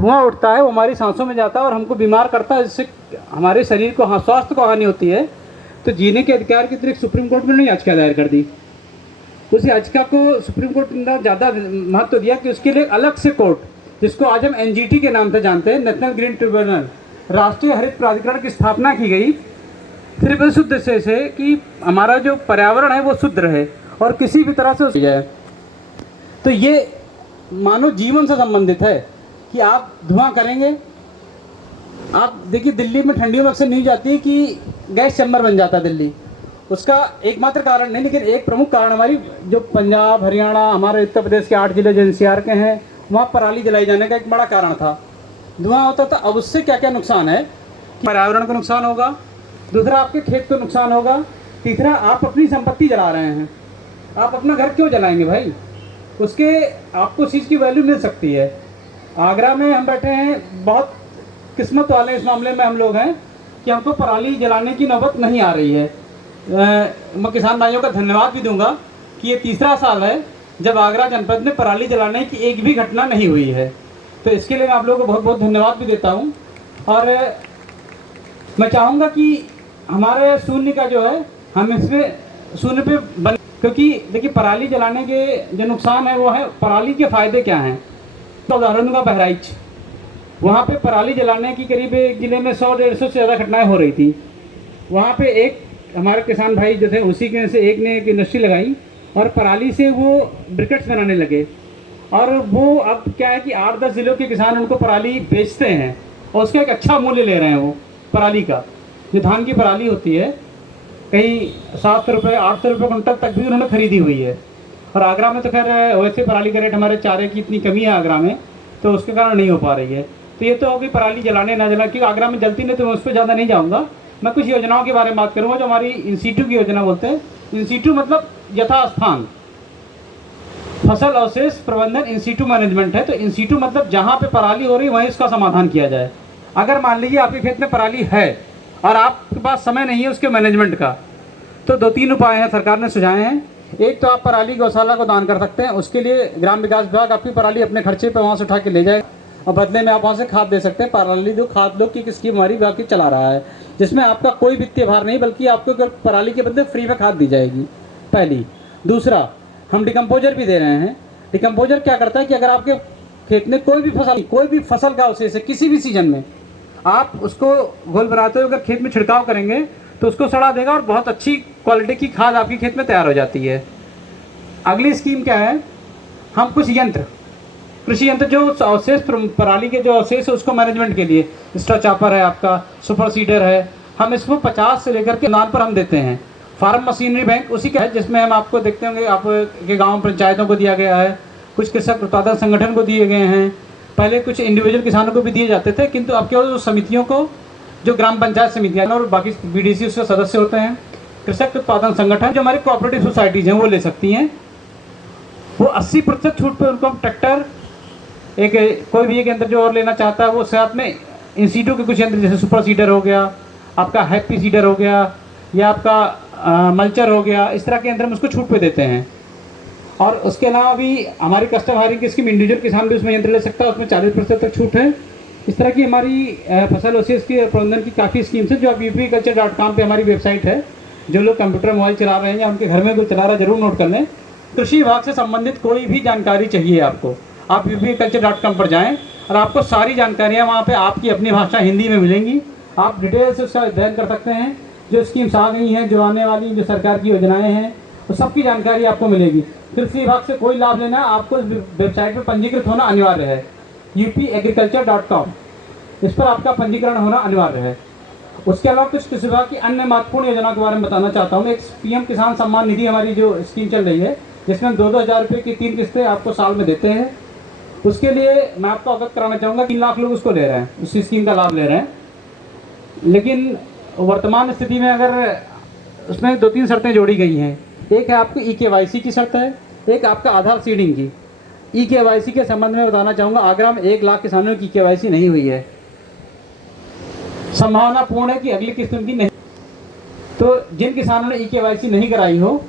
धुआं उठता है वो हमारी सांसों में जाता है और हमको बीमार करता है, जिससे हमारे शरीर को स्वास्थ्य को हानि होती है। तो जीने के अधिकार की तरफ सुप्रीम कोर्ट में नहीं याचिका दायर कर दी। उस याचिका को सुप्रीम कोर्ट ने ज़्यादा महत्व दिया कि उसके लिए अलग से कोर्ट, जिसको आज हम एनजीटी के नाम से जानते हैं, नेशनल ग्रीन ट्रिब्यूनल, राष्ट्रीय हरित प्राधिकरण की स्थापना की गई, सिर्फ इस उद्देश्य से कि हमारा जो पर्यावरण है वो शुद्ध रहे और किसी भी तरह से हो जाए। तो ये मानव जीवन से संबंधित है कि आप धुआं करेंगे। आप देखिए दिल्ली में ठंडियों में अक्सर न्यूज आती है कि गैस चैम्बर बन जाता है दिल्ली। उसका एकमात्र कारण नहीं, लेकिन एक प्रमुख कारण हमारी जो पंजाब, हरियाणा, हमारे उत्तर प्रदेश के 8 जिले जो एनसीआर के हैं, वहाँ पराली जलाई जाने का एक बड़ा कारण था, धुआं होता था। अब उससे क्या क्या नुकसान है कि पर्यावरण को नुकसान होगा, दूसरा आपके खेत को नुकसान होगा, तीसरा आप अपनी संपत्ति जला रहे हैं। आप अपना घर क्यों जलाएंगे भाई? उसके आपको चीज़ की वैल्यू मिल सकती है। आगरा में हम बैठे हैं, बहुत किस्मत वाले इस मामले में हम लोग हैं कि हमको पराली जलाने की नौबत नहीं आ रही है। मैं किसान भाइयों का धन्यवाद भी दूंगा कि ये तीसरा साल है जब आगरा जनपद में पराली जलाने की एक भी घटना नहीं हुई है। तो इसके लिए मैं आप लोगों को बहुत बहुत धन्यवाद भी देता हूँ। और मैं चाहूँगा कि हमारे शून्य का जो है हम इसमें शून्य पे बन, क्योंकि देखिए पराली जलाने के जो नुकसान है वो है, पराली के फ़ायदे क्या हैं। तो उदाहरण दूँगा, बहराइच, वहाँ पे पराली जलाने की करीब एक ज़िले में 100-150 से ज़्यादा घटनाएँ हो रही थी। वहाँ पे एक हमारे किसान भाई जो थे, उसी के से एक ने एक इंडस्ट्री लगाई और पराली से वो ब्रिकेट्स बनाने लगे। और वो अब क्या है कि 8-10 ज़िलों के किसान उनको पराली बेचते हैं और उसका एक अच्छा मूल्य ले रहे हैं वो पराली का। जो धान की पराली होती है, कहीं 700 रुपये 800 रुपये कुंटल तक भी उन्होंने खरीदी हुई है। और आगरा में तो खैर वैसे पराली का रेट, हमारे चारे की इतनी कमी है आगरा में, तो उसके कारण नहीं हो पा रही है। तो ये तो होगी पराली जलाने ना जलाने, क्योंकि आगरा में जलती नहीं, तो मैं उस पर ज़्यादा नहीं जाऊँगा। मैं कुछ योजनाओं के बारे में बात करूँगा जो हमारी इंस्टीट्यूट की योजना बोलते हैं। इंस्टीट्यूट मतलब यथास्थान, फसल अवशेष प्रबंधन इंस्टीट्यूट मैनेजमेंट है। तो इंस्टीट्यूट मतलब जहाँ पे पराली हो रही है वहीं इसका समाधान किया जाए। अगर मान लीजिए आपके खेत में पराली है और आपके पास समय नहीं है उसके मैनेजमेंट का, तो 2-3 उपाय हैं सरकार ने सुझाए हैं। एक तो आप पराली गौशाला को दान कर सकते हैं। उसके लिए ग्राम विकास विभाग आपकी पराली अपने खर्चे पर वहाँ से उठा के ले जाएगा और बदले में आप वहाँ से खाद दे सकते हैं। पराली दो खाद लो की स्कीम हमारी विभाग की चला रहा है, जिसमें आपका कोई वित्तीय भार नहीं, बल्कि आपको अगर पराली के बदले फ्री में खाद दी जाएगी, पहली। दूसरा, हम डिकम्पोजर भी दे रहे हैं। डिकम्पोजर क्या करता है कि अगर आपके खेत में कोई भी फसल का अवशेष है, किसी भी सीजन में, आप उसको घोल बनाते हुए अगर खेत में छिड़काव करेंगे तो उसको सड़ा देगा और बहुत अच्छी क्वालिटी की खाद आपके खेत में तैयार हो जाती है। अगली स्कीम क्या है, हम कुछ यंत्र, कृषि यंत्र जो अवशेष पराली के जो अवशेष है उसको मैनेजमेंट के लिए, स्ट्रा चापर है आपका, सुपर सीडर है, हम इसको 50 से लेकर के नाम पर हम देते हैं। फार्म मशीनरी बैंक उसी का है, जिसमें हम आपको देखते होंगे आपके गांव पंचायतों को दिया गया है, कुछ कृषक उत्पादक संगठन को दिए गए हैं, पहले कुछ इंडिविजुअल किसानों को भी दिए जाते थे, किंतु अब केवल समितियों को, जो ग्राम पंचायत समितियाँ और बाकी बीडीसी उसके सदस्य होते हैं, कृषक उत्पादन संगठन जो हमारी कोऑपरेटिव सोसाइटीज़ हैं वो ले सकती हैं। वो 80% छूट पर उनको हम ट्रैक्टर, एक कोई भी एक यंत्र जो और लेना चाहता है वो साथ में इंस्टीट्यूट के कुछ यंत्र जैसे सुपर सीडर हो गया, आपका हैप्पी सीडर हो गया, या आपका मल्चर हो गया, इस तरह के यंत्र हम उसको छूट पे देते हैं। और उसके अलावा भी हमारी कस्टम हायरिंग की स्कीम, इंडिविजुअल किसान भी उसमें यंत्र ले सकता है, उसमें 40% तक छूट है। इस तरह की हमारी फसल अवशेष की प्रबंधन की काफ़ी स्कीम्स है, जो आप यूपीकल्चर.com पे हमारी वेबसाइट है। जो लोग कंप्यूटर मोबाइल चला रहे हैं या उनके घर में कोई चला रहा है जरूर नोट कर लें। कृषि विभाग से संबंधित कोई भी जानकारी चाहिए आपको, आप यूपीकल्चर.com पर जाएँ और आपको सारी जानकारियाँ वहाँ पे आपकी अपनी भाषा हिंदी में मिलेंगी। आप डिटेल से उसका अध्ययन कर सकते हैं। जो स्कीम्स आ गई हैं, जो आने वाली जो सरकार की योजनाएं हैं, वो सबकी जानकारी आपको मिलेगी। कृषि विभाग से कोई लाभ लेना, आपको वेबसाइट पर पंजीकृत होना अनिवार्य है, upagriculture.com, इस पर आपका पंजीकरण होना अनिवार्य है। उसके अलावा कुछ कृषि विभाग की अन्य महत्वपूर्ण योजनाओं के बारे में बताना चाहता हूँ। एक पीएम किसान सम्मान निधि हमारी जो स्कीम चल रही है, जिसमें 2-2 हज़ार रुपये की 3 किस्तें आपको साल में देते हैं। उसके लिए मैं आपको अवगत कराना चाहूँगा, 3 लाख लोग उसको ले रहे हैं, उसी स्कीम का लाभ ले रहे हैं। लेकिन वर्तमान स्थिति में अगर उसमें 2-3 शर्तें जोड़ी गई हैं। एक है आपकी EKYC की शर्त है, एक आपका आधार सीडिंग की। EKYC के संबंध में बताना चाहूँगा, आगरा में 1 लाख किसानों की EKYC नहीं हुई है। संभावना पूर्ण है कि अगली किस्त उनकी नहीं। तो जिन किसानों ने EKYC नहीं कराई हो